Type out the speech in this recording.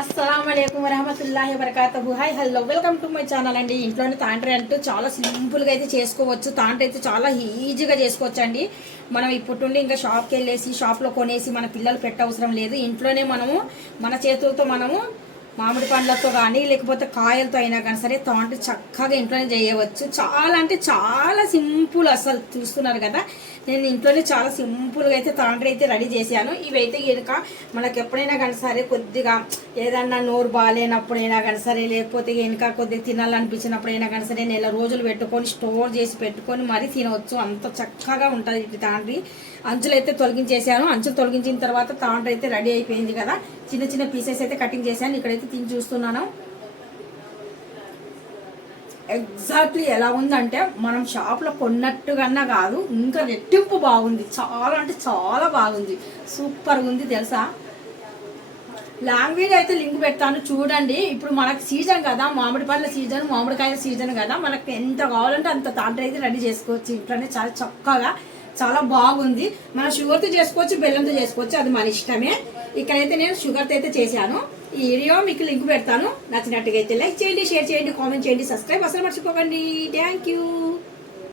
అస్సలాముఅలైకుం వరహమతుల్లాహి వబరకాతుహు. Hi hello welcome to my channel అండి. ఇంట్లోనే తాండ్రి అంటూ చాలా సింపుల్గా అయితే చేసుకోవచ్చు. తాండ్రి అయితే చాలా ఈజీగా చేసుకోవచ్చు అండి. మనం ఇప్పటి ఇంకా షాప్కి వెళ్ళేసి షాప్లో కొనేసి మన పిల్లలు పెట్టవసరం లేదు. ఇంట్లోనే మనము మన చేతులతో మనము మామిడి పండ్లతో కానీ లేకపోతే కాయలతో అయినా కానీ సరే తాండ్రి చక్కగా ఇంట్లోనే చేయవచ్చు. చాలా అంటే చాలా సింపుల్. అసలు చూస్తున్నారు కదా, నేను ఇంట్లోనే చాలా సింపుల్గా అయితే తాండ్రి అయితే రెడీ చేశాను. ఇవైతే కనుక మనకు ఎప్పుడైనా కానీ సరే కొద్దిగా ఏదన్నా నోరు బాగాలేనప్పుడైనా కానీ సరే లేకపోతే కనుక కొద్దిగా తినాలనిపించినప్పుడైనా కానీ సరే నెల రోజులు పెట్టుకొని స్టోర్ చేసి పెట్టుకొని మరీ తినవచ్చు. అంత చక్కగా ఉంటుంది ఇది తాండ్రి. అంచులు అయితే తొలగించేసాను. అంచులు తొలగించిన తర్వాత తాండ్రి అయితే రెడీ అయిపోయింది కదా. చిన్న చిన్న పీసెస్ అయితే కటింగ్ చేశాను. ఇక్కడైతే తిని చూస్తున్నాను. ఎగ్జాక్ట్లీ ఎలా ఉందంటే మనం షాప్లో కొన్నట్టుగా కాదు, ఇంకా రెట్టింపు బాగుంది. చాలా అంటే చాలా బాగుంది, సూపర్గా ఉంది తెలుసా. లాంగ్వేజ్ అయితే లింక్ పెడతాను చూడండి. ఇప్పుడు మనకు సీజన్ కదా, మామిడి పండ్ల సీజన్, మామిడికాయల సీజన్ కదా, మనకు ఎంత కావాలంటే అంత తాండ్రి అయితే రెడీ చేసుకోవచ్చు ఇంట్లోనే. చాలా చక్కగా చాలా బాగుంది. మనం షుగర్తో చేసుకోవచ్చు, బెల్లంతో చేసుకోవచ్చు, అది మన ఇష్టమే. ఇక్కడైతే నేను షుగర్తో అయితే చేశాను. ఈ వీడియో మీకు లింక్ పెడతాను. నచ్చినట్టుగా అయితే లైక్ చేయండి, షేర్ చేయండి, కామెంట్ చేయండి, సబ్స్క్రైబ్ అసలు మర్చిపోకండి. Thank you.